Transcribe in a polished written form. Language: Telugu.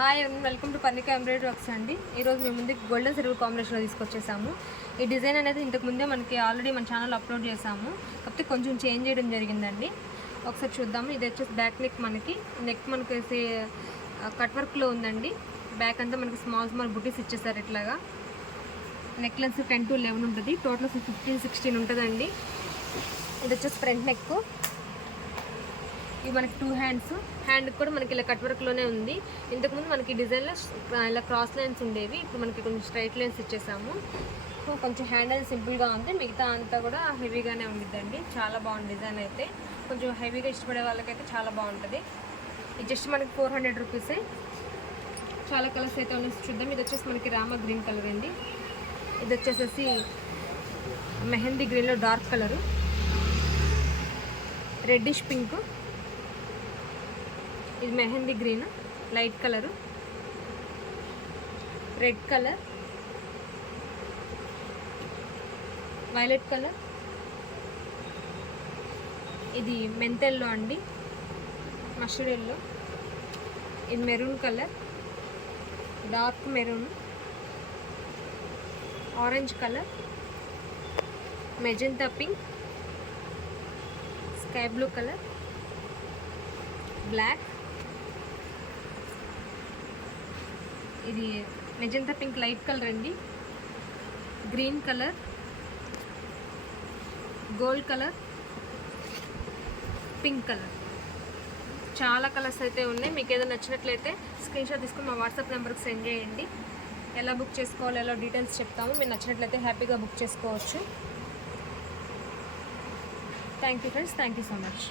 Hi welcome to Parnika embroidery works అండి. ఈరోజు మేము ముందుకు గోల్డెన్ సిల్వర్ కాంబినేషన్లో తీసుకొచ్చేసాము. ఈ డిజైన్ అనేది ఇంతకు ముందే మనకి ఆల్రెడీ మన ఛానల్ అప్లోడ్ చేసాము, కాకపోతే కొంచెం చేంజ్ చేయడం జరిగిందండి. ఒకసారి చూద్దాము. ఇది వచ్చేసి బ్యాక్ నెక్ మనకి కట్ వర్క్లో ఉందండి. బ్యాక్ అంతా మనకి స్మాల్ బుటీస్ ఇచ్చేసారు. ఇట్లాగా నెక్ లెన్స్ 10 to 11 ఉంటుంది. టోటల్ 15-16 ఉంటుందండి. ఇది వచ్చేసి ఫ్రంట్ నెక్. ఇవి మనకి 2 హ్యాండ్స్. హ్యాండ్ కూడా మనకి ఇలా కట్ వర్క్లోనే ఉంది. ఇంతకుముందు మనకి డిజైన్లో ఇలా క్రాస్ లైన్స్ ఉండేవి, ఇప్పుడు మనకి కొంచెం స్ట్రైట్ లైన్స్ ఇచ్చేసాము. సో కొంచెం హ్యాండ్ అనేది సింపుల్గా ఉంది, మిగతా అంతా కూడా హెవీగానే ఉండిద్దండి. చాలా బాగుంది డిజైన్ అయితే. కొంచెం హెవీగా ఇష్టపడే వాళ్ళకైతే చాలా బాగుంటుంది. ఇది జస్ట్ మనకి 400 రూపీసే. చాలా కలర్స్ అయితే ఉన్నాయి, చూద్దాం. ఇది వచ్చేసి మనకి రామా గ్రీన్ కలర్ అండి. ఇది వచ్చేసేసి మెహందీ గ్రీన్లో డార్క్ కలరు, రెడ్డిష్ పింక్, ఇది mehndi green light colour, red colour, violet colour, ఇది మెంతెల్లో అండి, మస్టర్డ్ ఎల్లో, ఇది maroon colour, dark maroon, orange colour, magenta pink, sky blue colour, black, ఇది మెజెంతా పింక్ లైట్ కలర్ అండి, green colour, gold colour, pink colour. చాలా కలర్స్ అయితే ఉన్నాయి. మీకు ఏదైనా నచ్చినట్లయితే స్క్రీన్ షాట్ తీసుకుని మా వాట్సాప్ నెంబర్కి సెండ్ చేయండి. ఎలా బుక్ చేసుకోవాలో ఎలా డీటెయిల్స్ చెప్తాము. మీరు నచ్చినట్లయితే హ్యాపీగా బుక్ చేసుకోవచ్చు. Thank you friends, thank you so much.